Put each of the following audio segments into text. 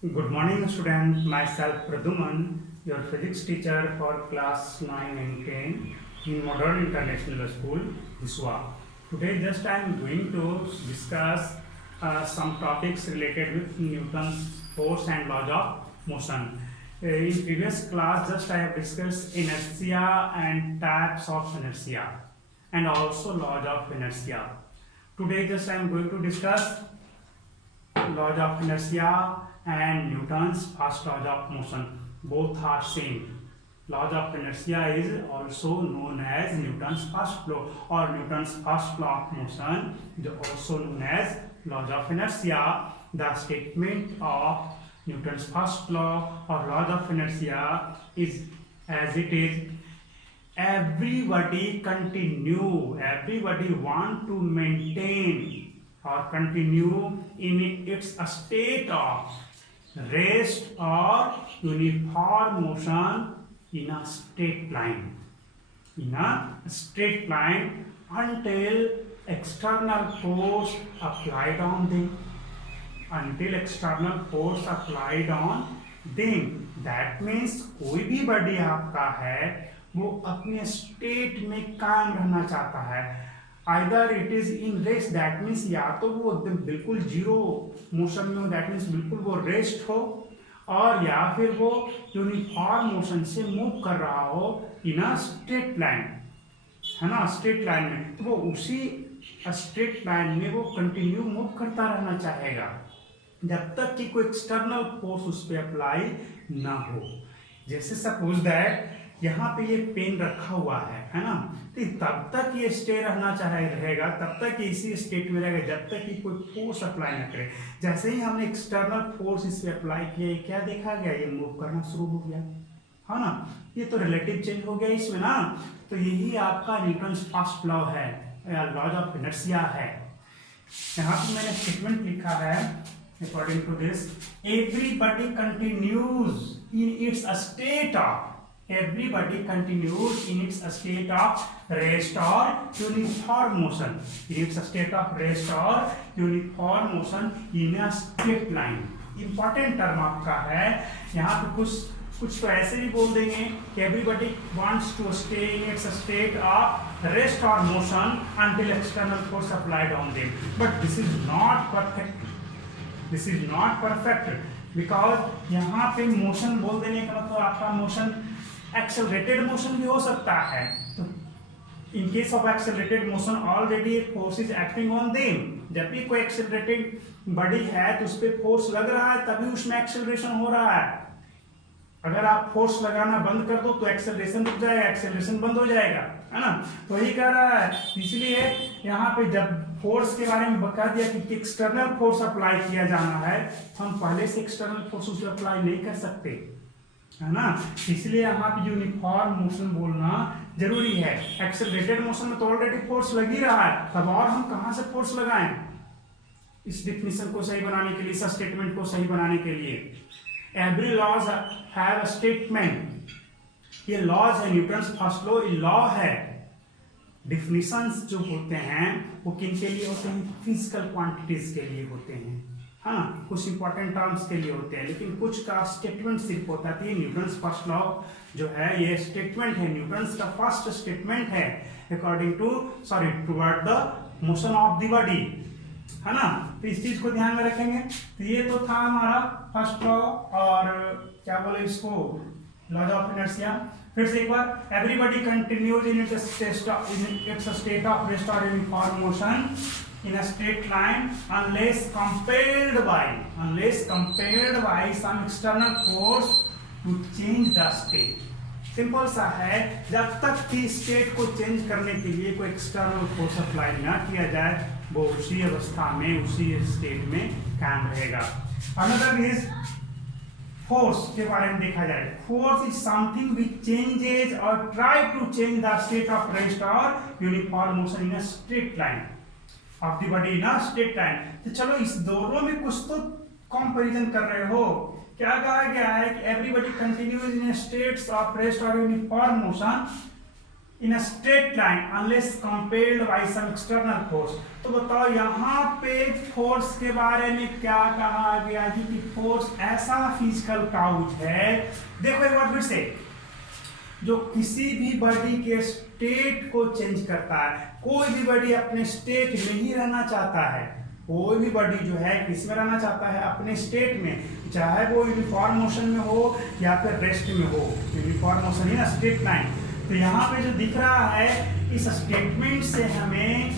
Good morning, student. Myself Praduman, your physics teacher for class 9 and 10 in Modern International School, Hiswa. Today, just I am going to discuss some topics related with Newton's force and laws of motion. In previous class, just I have discussed inertia and types of inertia and also laws of inertia. Today, just I am going to discuss laws of inertia and Newton's first laws of motion. Both are same. Laws of inertia is also known as Newton's first law, or Newton's first law of motion is also known as laws of inertia. The statement of Newton's first law or laws of inertia is as it is: everybody want to maintain or continue in its state of rest or uniform motion in a straight line until external force applied on them. That means कोई भी body आपका है वो अपने state में कायम रहना चाहता है. Either it is in rest, that means या तो वो एकदम बिल्कुल जीरो मोशन में हो, दैट मीन्स बिल्कुल वो रेस्ट हो, और या फिर वो यूनिफॉर्म मोशन से मूव कर रहा हो इन अ स्ट्रेट लाइन, है ना, स्ट्रेट लाइन में. तो वो उसी स्ट्रेट लाइन में वो कंटिन्यू मूव करता रहना चाहेगा जब तक कि कोई एक्सटर्नल फोर्स उस पर अप्लाई ना हो. जैसे सपोज दैट यहाँ पे ये पेन रखा हुआ है ना, तो तब तक ये स्टे रहना रहेगा, तब तक ये इसी स्टेट में रहेगा जब तक कि कोई फोर्स अप्लाई ना करे. जैसे ही हमने एक्सटर्नल फोर्स इस पे अप्लाई किया, क्या देखा गया, ये मूव करना शुरू हो गया, है ना. ये तो रिलेटिव चेंज हो गया इसमें ना. तो यही आपका न्यूटन्स फर्स्ट लॉ है, लॉज ऑफ इनर्शिया है. यहाँ पे मैंने स्टेटमेंट लिखा है according to this: everybody continues in its state of rest or uniform motion in a straight line. Important term आपका है यहाँ पे. कुछ तो ऐसे भी बोल देंगे कि everybody wants to stay in its state of rest or motion until external force applied on them. But this is not perfect because यहाँ पे मोशन बोल देने का मतलब आपका मोशन एक्सेलरेटेड मोशन भी हो सकता है. तो in case of accelerated motion already force is acting on them. जब भी कोई एक्सेलरेटेड बॉडी है तो उस पर फोर्स लग रहा है, तभी उसमें एक्सेलरेशन हो रहा है. अगर आप फोर्स लगाना बंद कर दो तो एक्सेलरेशन रुक जाएगा, एक्सेलरेशन बंद हो जाएगा, है ना. तो यही कह रहा है. इसलिए यहाँ पे जब फोर्स के बारे में बता दिया कि एक्सटर्नल फोर्स अप्लाई किया जाना है, तो हम पहले से एक्सटर्नल फोर्स उसे अप्लाई नहीं कर सकते, है ना. इसलिए यहाँ पे यूनिफॉर्म मोशन बोलना जरूरी है. एक्सेलरेटेड मोशन में तो ऑलरेडी फोर्स लग ही रहा है, तब और हम कहाँ से फोर्स लगाएं इस डिफिनेशन को सही बनाने के लिए, इस स्टेटमेंट को सही बनाने के लिए. Every laws have a statement. ये लॉज है, न्यूटन्स फर्स्ट लॉ लॉ है. डिफिनेशंस जो होते हैं वो किन के लिए होते हैं? फिजिकल क्वांटिटीज के लिए होते हैं, हाँ, कुछ इंपॉर्टेंट टर्म्स के लिए होते हैं, लेकिन कुछ का स्टेटमेंट सिर्फ होता है. न्यूटन्स फर्स्ट लॉ जो है ये स्टेटमेंट है, न्यूटन्स का फर्स्ट स्टेटमेंट है toward the motion of the body, है ना. तो इस चीज को ध्यान में रखेंगे. तो ये तो था हमारा फर्स्ट लॉ, और क्या बोले इसको, लॉज ऑफ इनर्शिया. फिर से एक बार: everybody continues in its state of rest और uniform motion in a straight line unless compelled by some external force to change the state. Simple सा है, जब तक कि स्टेट को चेंज करने के लिए कोई एक्सटर्नल फोर्स अप्लाई ना किया जाए, वो उसी अवस्था में, उसी स्टेट में कायम रहेगा. अनदर इज फोर्स के बारे में देखा जाए. Force is something which changes और try to change the state of rest और uniform motion in a straight line of the body in a straight line. तो चलो इस दोनों में कुछ तो कंपैरिजन कर रहे हो. क्या कहा गया है कि everybody continues in states of rest और uniform motion in a straight line unless compelled by some external force. तो बताओ यहाँ पे फोर्स के बारे में क्या कहा गया कि फोर्स ऐसा फिजिकल काउच है, देखो एक बार फिर से, जो किसी भी बॉडी के स्टेट को चेंज करता है। कोई भी बॉडी अपने स्टेट में ही रहना चाहता है, कोई भी बॉडी जो है किसमें रहना चाहता है, अपने स्टेट में, चाहे वो यूनिफॉर्म मोशन में हो या फिर रेस्ट में हो। यूनिफॉर्म मोशन ही ना स्ट्रेट लाइन। तो यहाँ पे जो दिख रहा है, इस स्टेटमेंट से हमें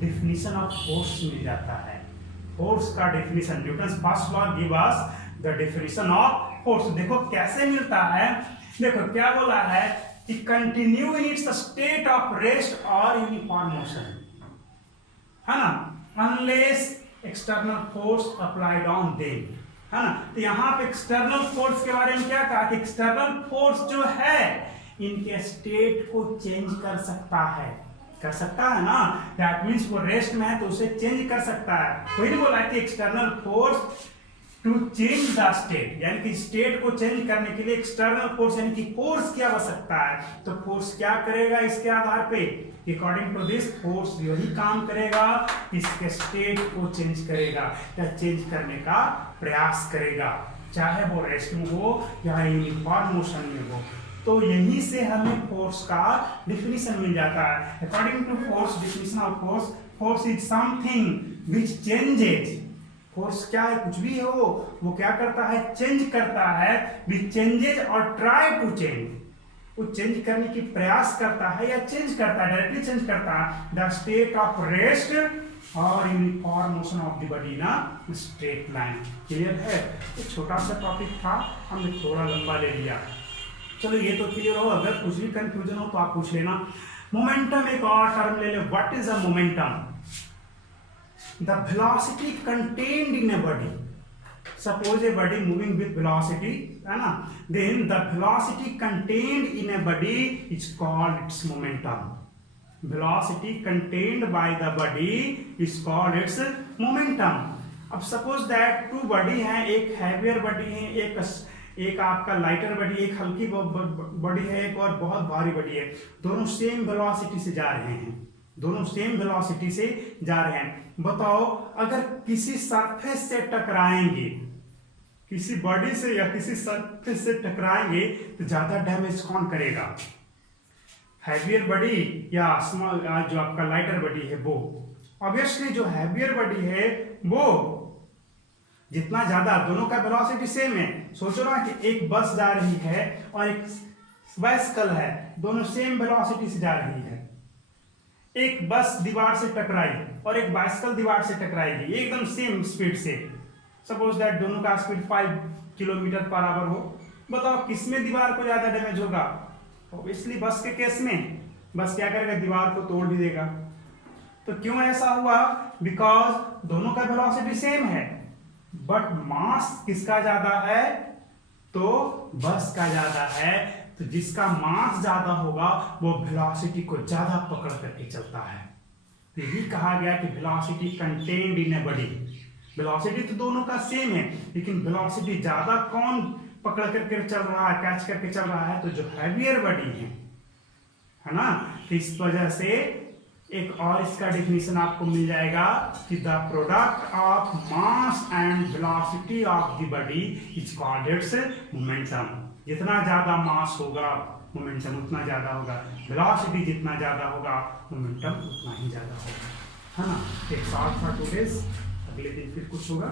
डेफिनेशन ऑफ फोर्स मिल जाता है। फोर्स का definition, Newton's first law give us the definition of force. देखो कैसे मिलता है, देखो क्या बोला है कि continue in its state of rest और यूनिफॉर्म मोशन, है ना, unless external force applied on them, है ना। तो यहाँ पे एक्सटर्नल फोर्स के बारे में क्या कहा कि एक्सटर्नल फोर्स जो है इनके स्टेट को चेंज कर सकता है ना। दैट मीन्स वो रेस्ट में है तो उसे चेंज कर सकता है। कोई नहीं बोला कि external force to change the state, यानी कि स्टेट को चेंज करने के लिए एक्सटर्नल फोर्स यानी कि फोर्स की आवश्यकता है। तो फोर्स क्या करेगा इसके आधार पे, अकॉर्डिंग टू दिस फोर्स यही काम करेगा, इसके स्टेट को चेंज करेगा या चेंज करने का प्रयास करेगा, चाहे वो रेस्ट में हो या यूनिफॉर्म मोशन में हो। तो यहीं से हमें फोर्स का डिफिनीशन मिल जाता है। According to force, definition of force, force is something which changes. Force क्या है, कुछ भी हो वो क्या करता है, चेंज करता है, विच चेंजेज और ट्राई टू चेंज, वो चेंज करने की प्रयास करता है या चेंज करता है, डायरेक्टली चेंज करता है द स्टेट ऑफ रेस्ट और uniform motion of the body ना स्ट्रेट लाइन। क्लियर है? एक छोटा सा टॉपिक था, हमने थोड़ा लंबा ले लिया। चलो ये तो क्लियर हो, अगर कुछ भी कंफ्यूजन हो तो आप पूछ लेना। मोमेंटम एक और टर्म ले लो, what is a momentum? The velocity contained in a body. Suppose a body moving with velocity, है ना, then the velocity contained in a body is called its momentum. Velocity contained by the body is called its momentum. अब suppose that two body है, एक heavier body है, एक आपका lighter body, एक हल्की बॉडी है, एक और बहुत भारी बॉडी है। दोनों सेम वेलोसिटी से जा रहे हैं, दोनों सेम वेलोसिटी से जा रहे हैं। बताओ अगर किसी सरफेस से टकराएंगे, किसी बॉडी से या किसी सरफेस से टकराएंगे तो ज्यादा डैमेज कौन करेगा, हैवियर बॉडी या स्मॉल जो आपका लाइटर बॉडी है वो? ऑब्वियसली जो हैवियर बॉडी है वो जितना ज्यादा, दोनों का वेलोसिटी सेम है। सोचो ना कि एक बस जा रही है और एक बाइसिकल है, दोनों सेम वेलोसिटी से जा रही है। एक बस दीवार से टकराई और एक बाइसिकल दीवार से टकराएगी एकदम सेम स्पीड से। सपोज दैट दोनों का स्पीड 5 किलोमीटर पर आवर हो। बताओ किसमें दीवार को ज्यादा डैमेज होगा? ऑब्वियसली बस के केस में बस क्या करेगा, दीवार को तोड़ भी देगा। तो क्यों ऐसा हुआ? बिकॉज दोनों का वेलोसिटी सेम है, बट मास किसका ज्यादा है? तो बस का ज्यादा है। तो जिसका मास ज्यादा होगा वो वेलोसिटी को ज्यादा पकड़ करके चलता है। तो यही कहा गया कि velocity contained in a body. Velocity तो दोनों का सेम है, लेकिन वेलोसिटी ज्यादा कौन पकड़ करके चल रहा है, कैच करके चल रहा है? तो जो हैवियर बॉडी है ना। तो इस वजह से एक और इसका डेफिनेशन आपको मिल जाएगा कि the product of mass and velocity of the body is called its momentum. जितना ज्यादा मास होगा मोमेंटम उतना ज्यादा होगा, वेलोसिटी जितना ज्यादा होगा मोमेंटम उतना ही ज्यादा होगा, है ना। एक शॉर्ट था टुडेज, अगले दिन फिर कुछ होगा।